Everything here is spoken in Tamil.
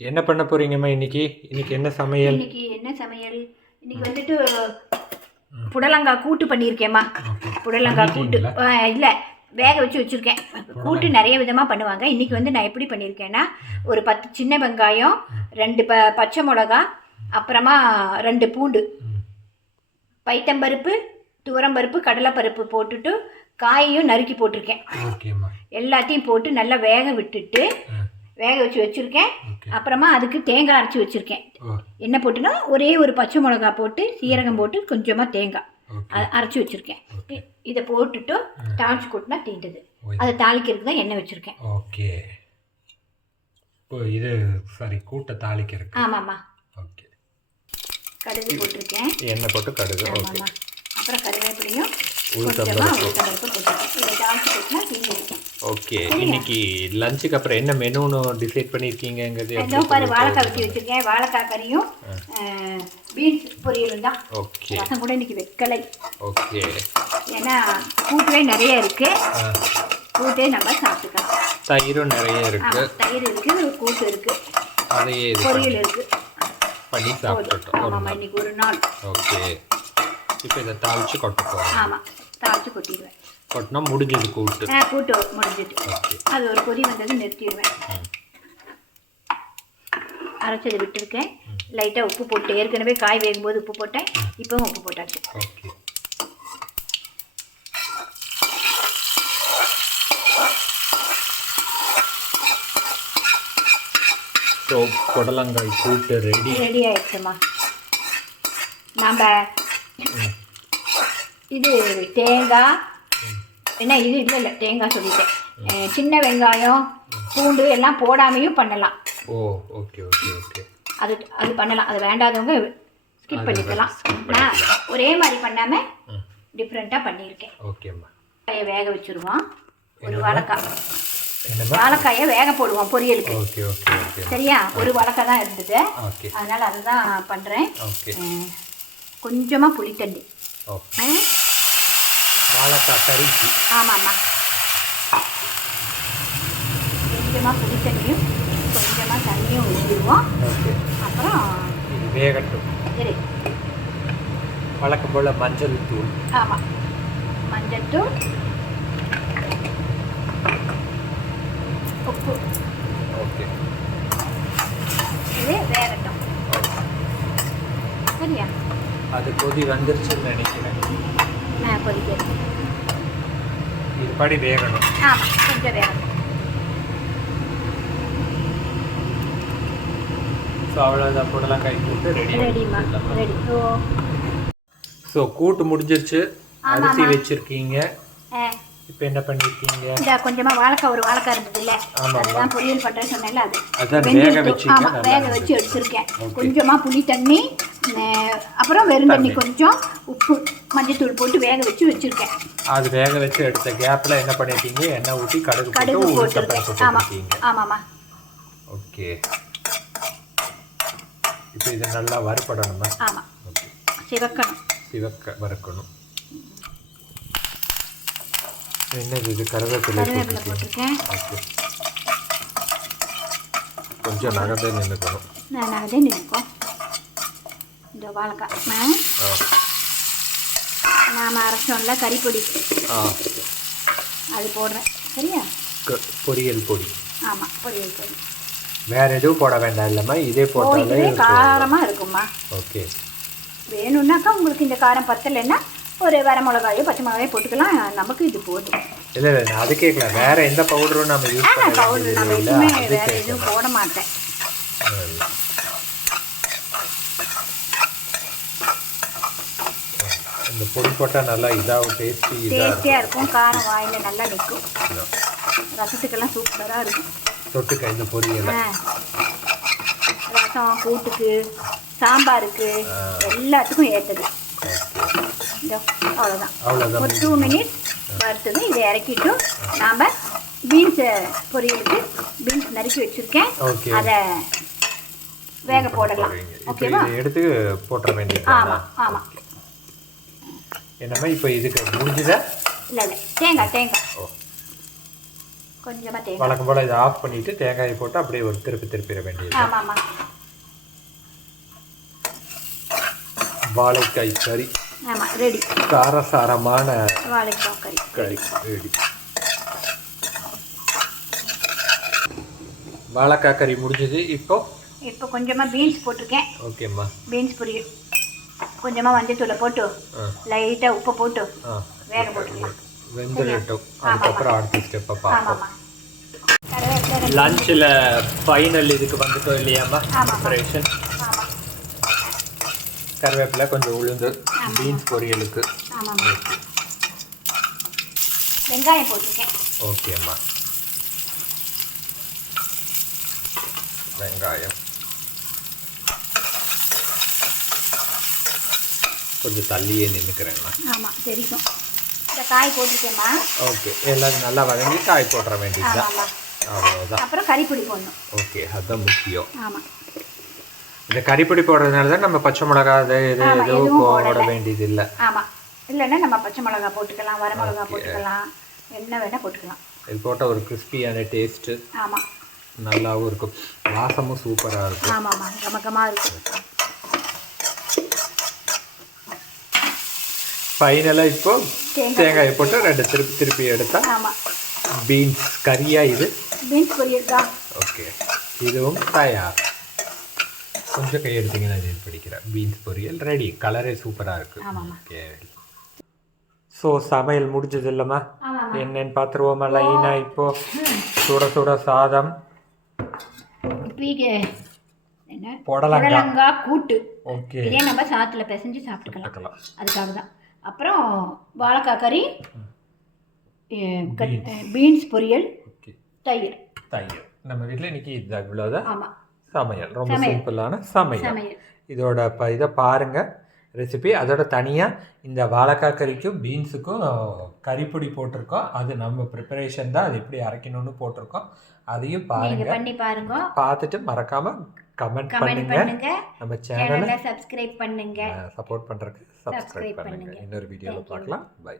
என்ன பண்ண போறீங்கம்மா இன்னைக்கு? இன்னைக்கு என்ன சமையல்? இன்னைக்கு என்ன சமையல்? இன்னைக்கு வந்துட்டு புடலங்காய் கூட்டு பண்ணியிருக்கேம்மா. புடலங்காய் கூட்டு? இல்லை. வேக வச்சு வச்சுருக்கேன். கூட்டு நிறைய விதமாக பண்ணுவாங்க. இன்னைக்கு வந்து நான் எப்படி பண்ணியிருக்கேன்னா ஒரு பத்து சின்ன வெங்காயம் ரெண்டு ப பச்சை மிளகா அப்புறமா ரெண்டு பூண்டு. பைத்தம்பருப்பு துவரம்பருப்பு கடலைப்பருப்பு போட்டுட்டு காயையும் நறுக்கி போட்டிருக்கேன். எல்லாத்தையும் போட்டு நல்லா வேக விட்டுட்டு வேக வச்சு வச்சுருக்கேன். அப்புறமா அதுக்கு தேங்காய் அரைச்சி வச்சுருக்கேன். என்ன போட்டுன்னா ஒரே ஒரு பச்சை மிளகா போட்டு சீரகம் போட்டு கொஞ்சமாக தேங்காய் அரைச்சி வச்சுருக்கேன். இதை போட்டுட்டு தாளிச்சு கொட்டினா தீண்டுது அதை தாளிக்கிறதுக்கு தான் எண்ணெய் வச்சுருக்கேன். ஓகே. ஓ இது சாரி கூட்ட தாளிக்கிறதுக்கு. ஆமாம்மா. ஓகே. கடுகு போட்டிருக்கேன். எண்ணெய் போட்டு கடுகு ஓகே. அப்புறம் கருவேப்பிலையும் கொஞ்சமாக பருப்பு. உளுத்தம் பருப்பு போட்டிருக்கேன். இதை தாளிச்சு கொட்டினா தீண்டுது ஓகே இன்னைக்கு லஞ்சுக்கு அப்புறம் என்ன மெனுன்னு டிசைட் பண்ணியிருக்கீங்கங்கிறது இதோ பாரு? வாழைக்காய் வச்சு வச்சுருக்கேன். வாழைக்காய் கறியும் பீன்ஸ் பொரியலும் தான். ஓகே ரசம் கூட இன்னைக்கு வைக்கலை. ஓகே ஏன்னா கூட்டுவே நிறைய இருக்குது ஆ, கூட்டே நம்ம சாப்பிட்டுக்கலாம். தயிரும் நிறைய இருக்கு. ஆமாம் தயிர் இருக்குது கூட்டு இருக்குது அதையே பொரியல் இருக்குது பண்ணி சாப்பிட்டுட்டோம். நாள். இன்னைக்கு ஒரு நாள். ஓகே இப்போ இதை தாளிச்சு கொட்ட போகிறோம் ஆமாம் தாளிச்சு கொட்டிடுவேன். கொட்டினா முடிஞ்சது கூட்டு. ஆ கூட்டு முடிஞ்சிட்டு. அது ஒரு கொதி வந்தது நிறுத்திடுவேன். அரைச்சதை விட்டுருக்கேன். லைட்டாக உப்பு போட்டு ஏற்கனவே காய் வேகும்போது உப்பு போட்டேன். இப்போவும் உப்பு போட்டாச்சு. ஸோ புடலங்காய் கூட்டு ரெடி. ரெடி ஆயிடுச்சுமா. நாம் இது தேங்காய் என்ன இது இல்லை இல்லை. தேங்காய் சொல்லிட்டேன். சின்ன வெங்காயம் பூண்டு எல்லாம் போடாமையும் பண்ணலாம். Oh okay okay okay. அது அது பண்ணலாம். அது வேண்டாதவங்க ஸ்கிப் பண்ணிக்கலாம். நான் ஒரே மாதிரி பண்ணாமல் டிஃப்ரெண்ட்டாக பண்ணியிருக்கேன். ஓகேம்மா காயை வேக வச்சுருவோம். ஒரு வாழைக்காய். வாழைக்காயை வேக போடுவோம் பொரியலுக்கு. சரியா? ஒரு வாழைக்காய் தான் இருந்தது. அதனால் அதுதான் பண்ணுறேன் கொஞ்சமாக புளித்தண்ணி வாழைக்காய் கறிக்கு. ஆமாம்மா. கொஞ்சமாக புளித்தண்ணியும் கொஞ்சமாக தண்ணியும் ஊற்றிடுவோம் ஓகே. அப்புறம் இது வேகட்டும். சரி. வழக்கம் போல் மஞ்சள் தூள். ஆமாம் மஞ்சத்தூள் உப்பு. ஓகே. இது வேகட்டும். சரியா? அது கொதி வந்துருச்சுன்னு நினைக்கிறேன். நான் கொதிக்கிறேன் இது படி வேகணும். ஆமாம் கொஞ்சம் வேகட்டும் ஸோ அவ்வளோதான் புடலங்காய் கூட்டு ரெடி ரெடி ஸோ கூட்டு முடிஞ்சிருச்சு. அரிசி வச்சிருக்கீங்க. இப்போ என்ன பண்ணிருக்கீங்க இந்த கொஞ்சமாக வாழைக்காய் ஒரு வாழைக்காய் இருந்தது இல்லை. அதுதான் பொரியல் பண்ணுறேன்னு சொன்னேன்ல அது. அதான். வேக வச்சீங்க ஆமா, வேக. வச்சு எடுத்திருக்கேன். கொஞ்சமாக புளி தண்ணி அப்புறம் வெறும் தண்ணி. கொஞ்சம் உப்பு மஞ்சத்தூள் போட்டு வேக வச்சு வச்சுருக்கேன். அது வேக வச்சு எடுத்த கேப்பில் என்ன பண்ணிருக்கீங்க எண்ணெய் ஊற்றி கடுகு போட்டு கடுகு போட்டிருக்கேன். பருப்பு ஆமாம் ஓகே. இப்போ இது நல்லா வறுபடணுமா? ஓகே. சிவக்கணும். சிவக்க வறுக்கணும். என்னது இது? கருவேப்பிலை போட்டிருக்கேன். கொஞ்சம் நகர்ந்தே நின்றுக்கணும் நான் அதே நினைப்போம் இந்த வாழைக்காய். நாம் அரைச்சோம்ல கறிப்பொடி அது போடுறேன். சரியா? பொரியல் பொடி. ஆமாம் பொரியல் பொடி. வேற எதுவும் போட வேண்டாம் இல்லைம்மா. இதே போட்டாலே காரமாக இருக்கும்மா. ஓகே. வேணும்னாக்கா உங்களுக்கு இந்த காரம் பத்தலைன்னா ஒரு வர மிளகாயோ பச்சை மிளகாயோ போட்டுக்கலாம். நமக்கு இது போதும். இல்லை இல்லை அது கேட்கல வேற எந்த பவுடரும் நம்ம யூஸ் பண்ண பவுடர் நம்ம எதுவுமே வேறு எதுவும் போட மாட்டேன். இந்த பொடி போட்டால் நல்லா இதாகும் டேஸ்டி இதாக டேஸ்டியாக இருக்கும். காரம் வாயில் நல்லா நிற்கும் ரசத்துக்கெல்லாம் சூப்பராக இருக்கும். தொட்டுக்க இந்த பொரியலை. ரசம் கூட்டுக்கு சாம்பாருக்கு. எல்லாத்துக்கும் ஏற்றது அவ்வளோதான் ஒரு டூ மினிட்ஸ் வறுத்தது இதை இறக்கிட்டு நாம் பீன்ஸ் பொரியலுக்கு பீன்ஸ் நறுக்கி வச்சுருக்கேன். அதை வேக போடலாம். ஓகேவா? எடுத்து போட்டுற வேண்டியது ஆமாம் ஆமாம் என்னம்மா இப்போ இதுக்கு முடிஞ்சுதா? இல்லை இல்லை. தேங்காய் தேங்காய். கொஞ்சமாக தேங்காய். வழக்கம் போல் இதை ஆஃப் பண்ணிட்டு தேங்காயை போட்டு அப்படியே ஒரு திருப்பி திருப்பிட வேண்டியது ஆமாம் ஆமாம் வாழைக்காய் கறி. ஆமாம் ரெடி காரசாரமான வாழைக்காய் கறி. கறி ரெடி வாழைக்காய் கறி முடிஞ்சது. இப்போ? இப்போ கொஞ்சமாக பீன்ஸ் போட்டிருக்கேன். ஓகேம்மா. பீன்ஸ் பொரியல். கொஞ்சமாக மஞ்சத்தூளை போட்டு ஆ. லைட்டாக உப்பை போட்டு ஆ. வேக போட்டுக்கலாம் வெந்துடட்டும். அதுக்கப்புறம் அடுத்த ஸ்டெப்பை பார்ப்போம். லஞ்சில் ஃபைனல் இதுக்கு வந்துட்டோம் இல்லையாம்மா. ப்ரிப்பரேஷன் கருவேப்பிலை கொஞ்சம் உளுந்து பீன்ஸ் பொரியலுக்கு. வெங்காயம் போட்டிருக்கேன். ஓகேம்மா வெங்காயம். கொஞ்சம் தள்ளியே நின்றுக்கிறேம்மா ஆமாம் தெரியும். இந்த காய் போட்டிருக்கேம்மா ஓகே எல்லாம் நல்லா வதங்கி காய் போட்டுற வேண்டியதுதான். அவ்வளோதான் அப்புறம் கறிப்பொடி போடணும். ஓகே அதுதான் முக்கியம். ஆமாம். இந்த கறிப்பொடி போடுறதுனால தான் நம்ம பச்சை மிளகா அது இது எதுவும் போட. வேண்டியது இல்லை ஆமாம் இல்லைன்னா நம்ம பச்சை மிளகா போட்டுக்கலாம் வர மிளகா Okay. போட்டுக்கலாம் என்ன வேணால் போட்டுக்கலாம். இது போட்ட ஒரு கிறிஸ்பியான டேஸ்ட்டு ஆமாம் நல்லாவும் இருக்கும். வாசமும் சூப்பராக இருக்கும். ஆமாம்மா கமகமாக இருக்கும். ஃபைனலாக இப்போ தேங்காய் போட்டு ரெண்டு திருப்பி திருப்பி எடுத்தா ஆமாம் பீன்ஸ் கறியா இது? பீன்ஸ் பொரியல் ஓகே இதுவும் தயார். கொஞ்சம் கை எடுத்தீங்கன்னா இது பிடிக்கிறேன். பீன்ஸ் பொரியல் ரெடி கலரே சூப்பராக இருக்கு. ஓகே ஸோ சமையல் முடிஞ்சது இல்லைம்மா என்னன்னு பார்த்துருவோமா லைனாக இப்போ. சுட சுட சாதம். புடலங்காய் கூட்டு. ஓகே இதே நம்ம சாத்துல பிசைஞ்சு சாப்பிட்டுக்கலாம். அதுக்காக தான் அப்புறம் வாழைக்காய் கறி பீன்ஸ் பொரியல் தயிர். தயிர். நம்ம வீட்டில் இன்னைக்கு இது இவ்வளோதான் ஆமாம் சமையல். ரொம்ப. சிம்பிளான சமையல். இதோட ப இதை பாருங்கள் ரெசிபி அதோட தனியாக இந்த வாழைக்காய் கறிக்கும் பீன்ஸுக்கும் கறிப்பொடி போட்டிருக்கோம். அது நம்ம ப்ரிப்பரேஷன் தான். அது எப்படி அரைக்கணும்னு போட்டிருக்கோம். அதையும் நீங்க பாருங்க. பண்ணி பாருங்க. பார்த்துட்டு மறக்காம கமெண்ட் பண்ணுங்க. நம்ம சேனலை சப்ஸ்கிரைப் பண்ணுங்க. சப்போர்ட் பண்ணுறதுக்கு சப்ஸ்கிரைப் பண்ணுங்க. இன்னொரு வீடியோவில். பார்க்கலாம். பை